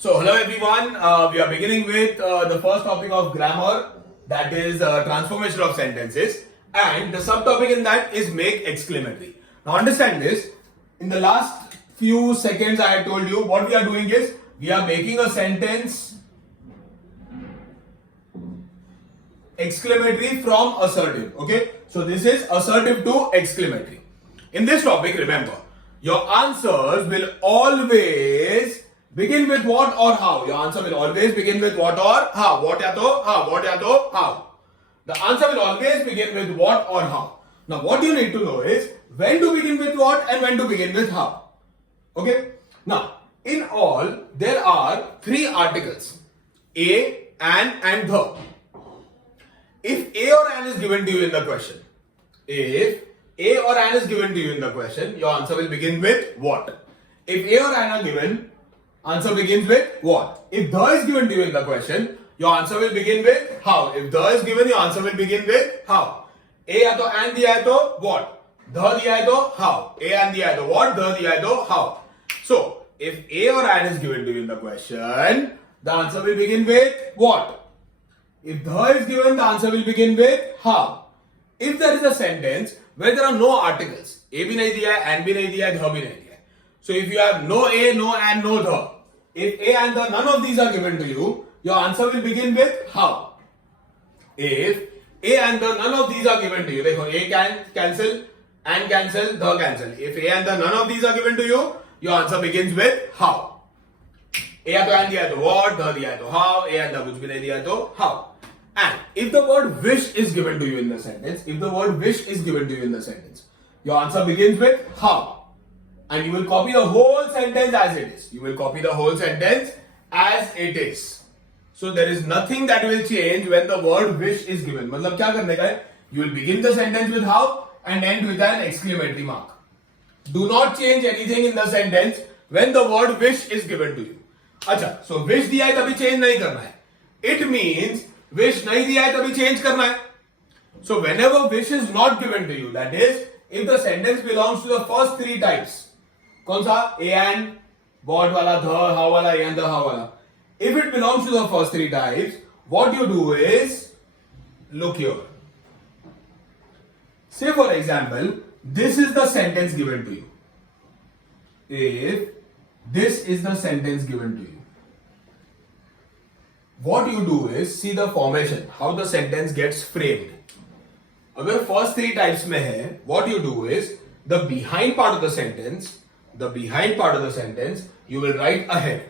So, hello everyone. We are beginning with the first topic of grammar, that is transformation of sentences, and the subtopic in that is make exclamatory. Now, understand this. In the last few seconds, I had told you what we are doing is we are making a sentence exclamatory from assertive. Okay, so this is assertive to exclamatory. In this topic, remember your answers will always begin with what or how. Your answer will always begin with what or how. What ya to, how. What ya to, how. The answer will always begin with what or how. Now, what you need to know is when to begin with what and when to begin with how. Okay. Now, in all, there are three articles: a, an, and the. If a or an is given to you in the question, if a or an is given to you in the question, your answer will begin with what. If a or an are given, answer begins with what. If the is given to you in the question, your answer will begin with how. If the is given, your answer will begin with how. A या तो and दिया है तो what. The दिया है तो how. A and दिया है तो what. The दिया है तो how. So, if a or an is given to you in the question, the answer will begin with what. If the is given, the answer will begin with how. If there is a sentence where there are no articles, a भी नहीं दिया है, and भी नहीं दिया है, the भी नहीं दिया है. So if you have no a, no and, no the, if a and the none of these are given to you, your answer will begin with how. If a and the none of these are given to you, देखो a can cancel, and cancel, the cancel. If a and the none of these are given to you, your answer begins with how. A या तो and दिया है तो what, the दिया है तो how, a and the कुछ भी नहीं दिया है तो how. And if the word wish is given to you in the sentence, if the word wish is given to you in the sentence, your answer begins with how. And you will copy the whole sentence as it is. You will copy the whole sentence as it is. So there is nothing that will change when the word wish is given. मतलब क्या करने का है? You will begin the sentence with how and end with an exclamatory mark. Do not change anything in the sentence when the word wish is given to you. अच्छा, so wish दिया है तभी change नहीं करना है. It means wish नहीं दिया है तभी change करना है. So whenever wish is not given to you, that is, if the sentence belongs to the first three types, कौन सा? A and, what वाला, the, how वाला, a and the, how वाला. If it belongs to the first three types, what you do is, look here. Say for example, this is the sentence given to you. If this is the sentence given to you, what you do is, see the formation, how the sentence gets framed. अगर first three types में है, what you do is, the behind part of the sentence, you will write ahead.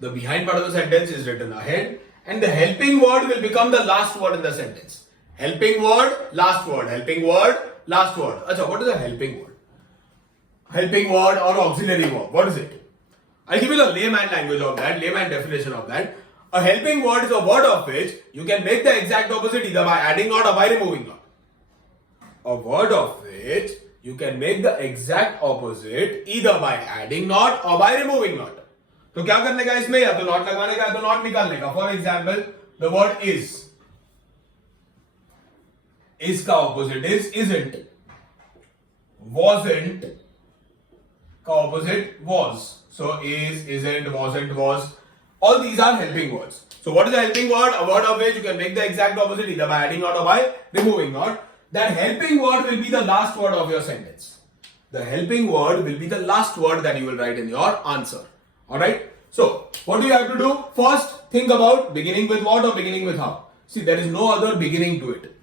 The behind part of the sentence is written ahead, and the helping word will become the last word in the sentence. Helping word, last word. Helping word, last word. Achha, what is a helping word? Helping word or auxiliary verb. What is it? I'll give you the layman language of that, layman definition of that. A helping word is a word of which you can make the exact opposite either by adding not or by removing not. A word of which you can make the exact opposite either by adding not or by removing not. तो क्या करने का इसमें? या तो not लगाने का या तो not निकालने का. For example, the word is. Is का opposite is isn't. Wasn't का opposite was. So is, isn't, wasn't, was. All these are helping words. So what is a helping word? A word of which you can make the exact opposite either by adding not or by removing not. That helping word will be the last word of your sentence. The helping word will be the last word that you will write in your answer. Alright? So, what do you have to do? First, think about beginning with what or beginning with how. See, there is no other beginning to it.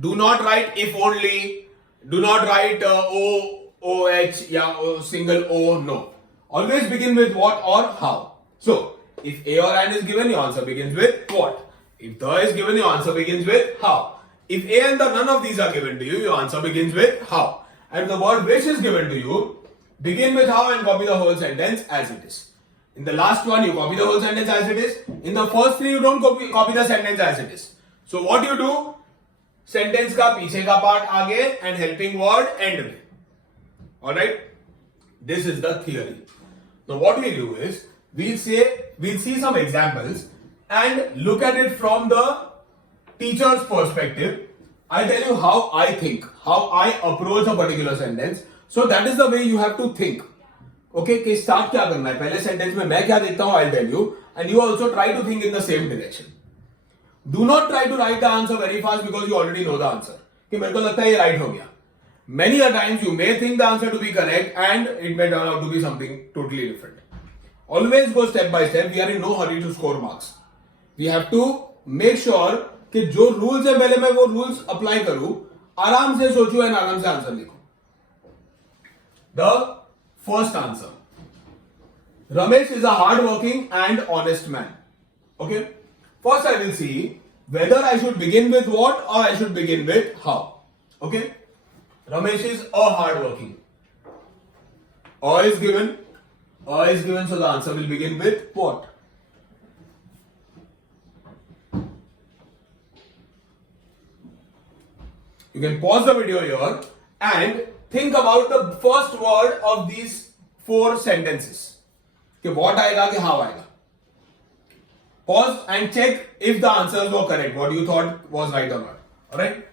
Do not write if only. Do not write O, OH, yeah, single O, no. Always begin with what or how. So, if A or an is given, your answer begins with what. If the is given, your answer begins with how. If A and the none of these are given to you, your answer begins with how. And the word which is given to you, begin with how and copy the whole sentence as it is. In the last one, you copy the whole sentence as it is. In the first three, you don't copy the sentence as it is. So what you do? Sentence का पीछे का part आगे and helping word end में. Alright? This is the theory. Now what we do is, we'll see some examples and look at it from the teacher's perspective. I'll tell you how I think, how I approach a particular sentence. So that is the way you have to think. Okay कि start क्या करना है, पहले sentence में मैं क्या देखता हूं, I tell you, and you also try to think in the same direction. Do not try to write the answer very fast because you already know the answer, कि मेरे को लगता है ये राइट हो गया. Many a times you may think the answer to be correct and it may turn out to be something totally different. Always go step by step. We are in no hurry to score marks. We have to make sure कि जो rules है पहले मैं वो rules apply करूं, आराम से सोचूं एंड आराम से आंसर लिखूं. The first answer. Ramesh is a hard-working and honest man. Okay. First I will see whether I should begin with what or I should begin with how. Okay. Ramesh is a hard-working. A is given, so the answer will begin with what? You can pause the video here and think about the first word of these 4 sentences. कि what आएगा कि how आएगा. Pause and check if the answers were correct, what you thought was right or not. Alright?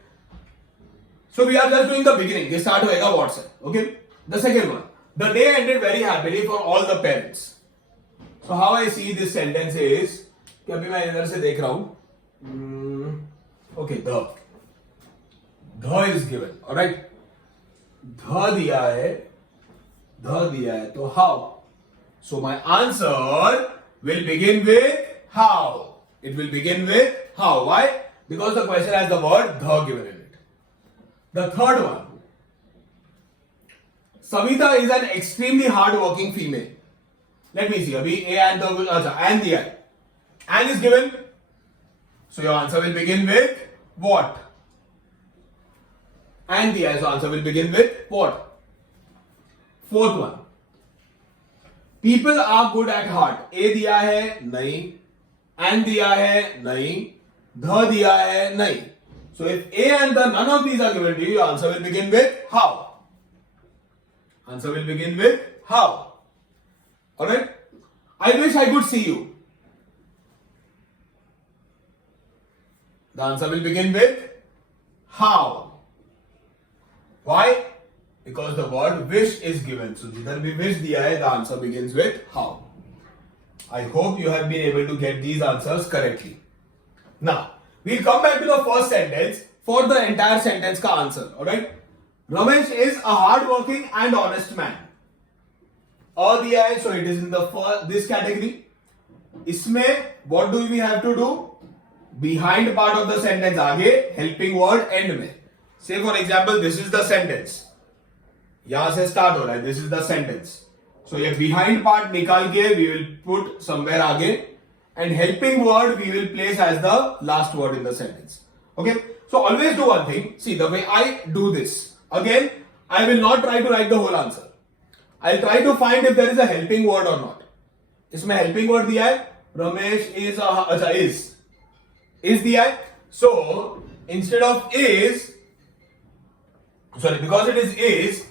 So we are just doing the beginning. This start होएगा what से. Okay? The second one. The day ended very happily for all the parents. So how I see this sentence is कि अभी मैं इधर से देख रहा हूं. Okay, the is given. Alright? The दिया है तो how? So my answer will begin with how. It will begin with how. Why? Because the question has the word the given in it. The third one. Savita is an extremely hard-working female. Let me see. Abhi A and the I. And is given. So your answer will begin with what? And the I. So answer will begin with what? Fourth one. People are good at heart. A दिया है नहीं. And दिया है नहीं. The दिया है नहीं. So if A and the none of these are given to you, your answer will begin with how. Answer will begin with how. Alright? I wish I could see you. The answer will begin with how. Why? Because the word wish is given. So जिधर भी wish दिया है, the answer begins with how. I hope you have been able to get these answers correctly. Now, we'll come back to the first sentence for the entire sentence ka answer. Alright? Ramesh is a hard-working and honest man. A दिया है, so it is in the first, this category. इसमें what do we have to do? Behind part of the sentence आगे helping word end में. Say for example, this is the sentence. यहां से start हो रहा है. This is the sentence. So ये behind part निकाल के we will put somewhere आगे. And helping word we will place as the last word in the sentence. Okay? So always do one thing. See, the way I do this. Again, I will not try to write the whole answer. I'll try to find if there is a helping word or not. इसमें helping word दिया है. Ramesh is अच्छा is दिया है. So instead of because it is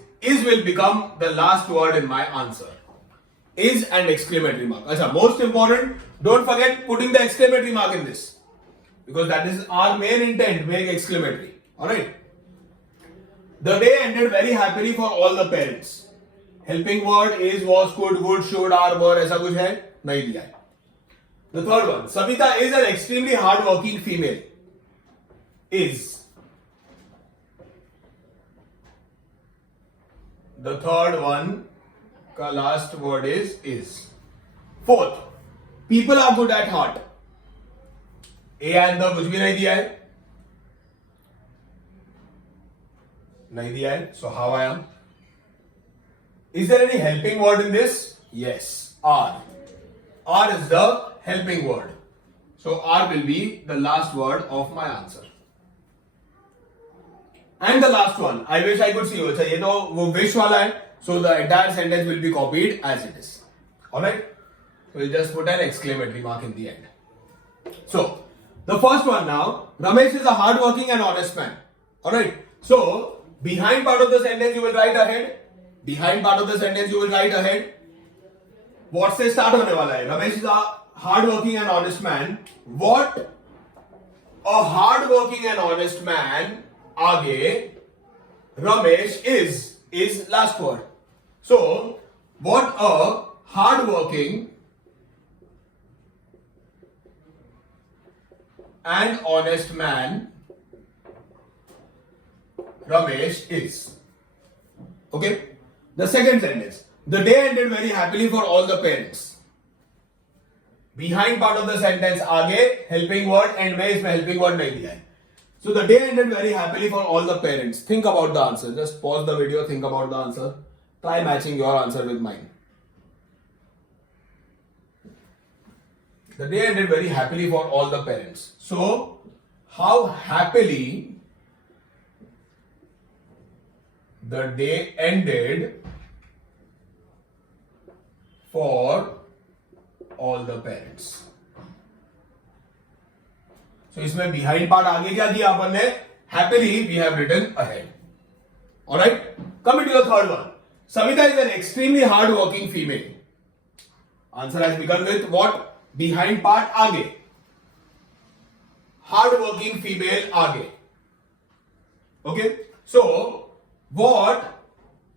will become the last word in my answer. Is and exclamatory mark. Achha, most important, don't forget putting the exclamatory mark in this. Because that is our main intent, make exclamatory. Alright. The day ended very happily for all the parents. Helping word is, was, could, would, should, are, were, ऐसा कुछ है? नहीं दिया है. The third one. Savita is an extremely hard-working female. Is. The third one. का last word is. Fourth, people are good at heart. A and the कुछ भी नहीं दिया है. नहीं दिया है. So how I am? Is there any helping word in this? Yes. R. R is the helping word. So R will be the last word of my answer. And the last one. I wish I could see you. अच्छा ये तो वो wish वाला है. So the entire sentence will be copied as it is. Alright? So we'll just put an exclamatory mark in the end. So, the first one now, Ramesh is a hard-working and honest man. Alright? So, behind part of the sentence you will write ahead. Behind part of the sentence you will write ahead. What से start होने वाला है? Ramesh is a hard-working and honest man. What a hard-working and honest man आगे Ramesh is last word. So, what a hardworking and honest man Ramesh is. Okay? The second sentence. The day ended very happily for all the parents. Behind part of the sentence आगे helping word and में इसमें helping word नहीं दिया है. So the day ended very happily for all the parents. Think about the answer. Just pause the video, think about the answer. Try matching your answer with mine. The day ended very happily for all the parents. So, how happily the day ended for all the parents. So इसमें behind part आगे क्या दिया अपन ने? Happily we have written ahead. Alright? Coming to the third one. Savita is an extremely hard-working female. Answer has begun with what? Behind part आगे. Hard-working female आगे. Okay? So, what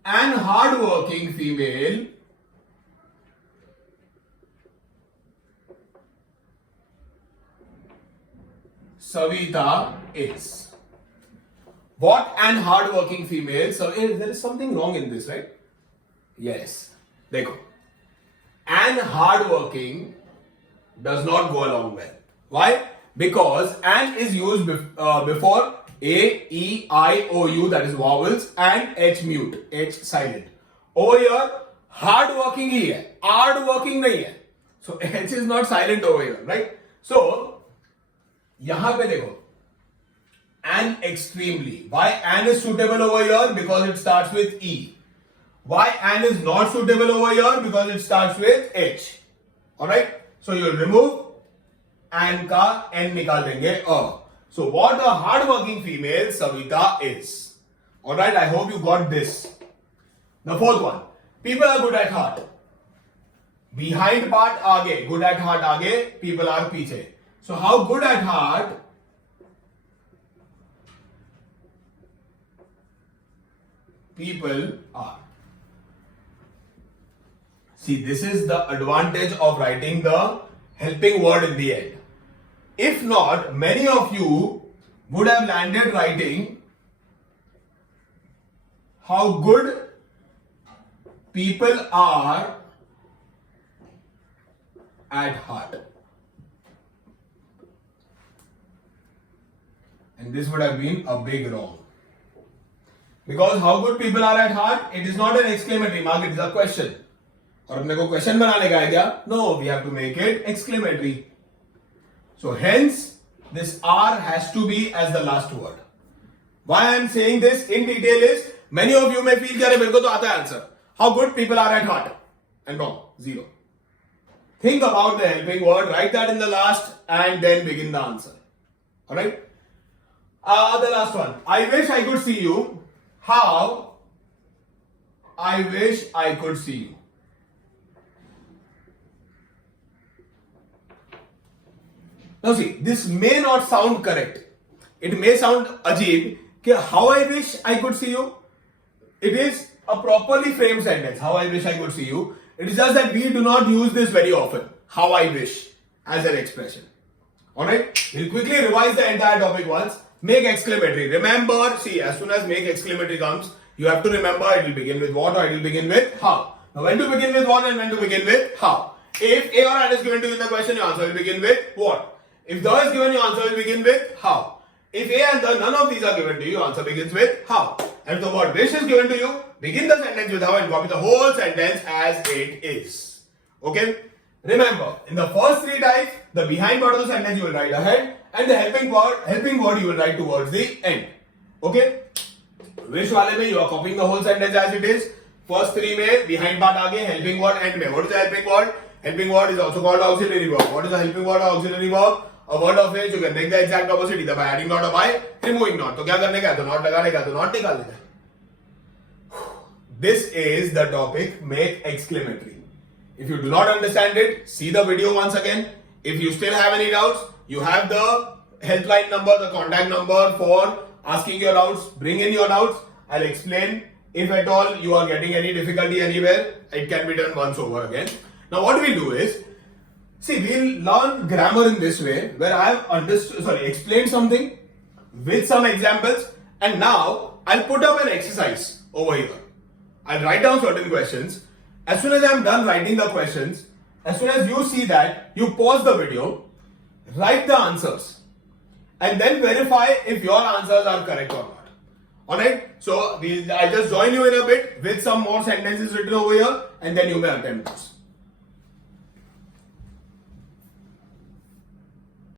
an hard-working female Savita is. What an hard-working female. So there is something wrong in this, right? Yes. देखो. An hard-working does not go along well. Why? Because an is used before A, E, I, O, U, that is vowels, and H mute, H silent. Over here, hard-working ही है, hard-working नहीं है. So H is not silent over here, right? So यहां पे देखो an extremely. Why an is suitable over here? Because it starts with E. Why an is not suitable over here? Because it starts with H. Alright? So you'll remove an का N निकाल देंगे A. So what a hardworking female Savita is. Alright? I hope you got this. The fourth one. People are good at heart. Behind part आगे. Good at heart आगे. People are पीछे. So how good at heart people are. See, this is the advantage of writing the helping word in the end. If not, many of you would have landed writing how good people are at heart. And this would have been a big wrong. Because how good people are at heart, it is not an exclamatory mark, it is a question. और अपने को question बनाने का है क्या? No, we have to make it exclamatory. So hence, this R has to be as the last word. Why I am saying this in detail is, many of you may feel कि अरे मेरे को तो आता है answer. How good people are at heart. And wrong, 0. Think about the helping word, write that in the last and then begin the answer. Alright? The last one. I wish I could see you. How? I wish I could see you. Now see, this may not sound correct. It may sound ajeeb कि how I wish I could see you. It is a properly framed sentence. How I wish I could see you. It is just that we do not use this very often. How I wish as an expression. Alright? We'll quickly revise the entire topic once. Make exclamatory. Remember, see, as soon as make exclamatory comes, you have to remember it will begin with what or it will begin with how. Now, when to begin with what and when to begin with how. If A or an is given to you in the question, your answer will begin with what. If the is given, your answer will begin with how. If A and the none of these are given to you, your answer begins with how. And if the word wish is given to you, begin the sentence with how and copy the whole sentence as it is. Okay? Remember, in the first three types, the behind part of the sentence you will write ahead and the helping word you will write towards the end. Okay? Wish वाले में you are copying the whole sentence as it is. First three में behind part आगे, helping word end में. What is the helping word? Helping word is also called auxiliary verb. What is the helping word or auxiliary verb? A word of which you can make the exact opposite either by adding not or by removing not. तो क्या करने का है? तो not लगाने का, तो not निकालने का. This is the topic make exclamatory. If you do not understand it, see the video once again. If you still have any doubts, you have the helpline number, the contact number for asking your doubts. Bring in your doubts. I'll explain If at all you are getting any difficulty anywhere, it can be done once over again. Now what we'll do is, see, we'll learn grammar in this way, where I have explained something with some examples, and now I'll put up an exercise over here. I'll write down certain questions. As soon as I'm done writing the questions, as soon as you see that, you pause the video, write the answers, and then verify if your answers are correct or not. Alright? So, I'll just join you in a bit with some more sentences written over here, and then you may attempt this.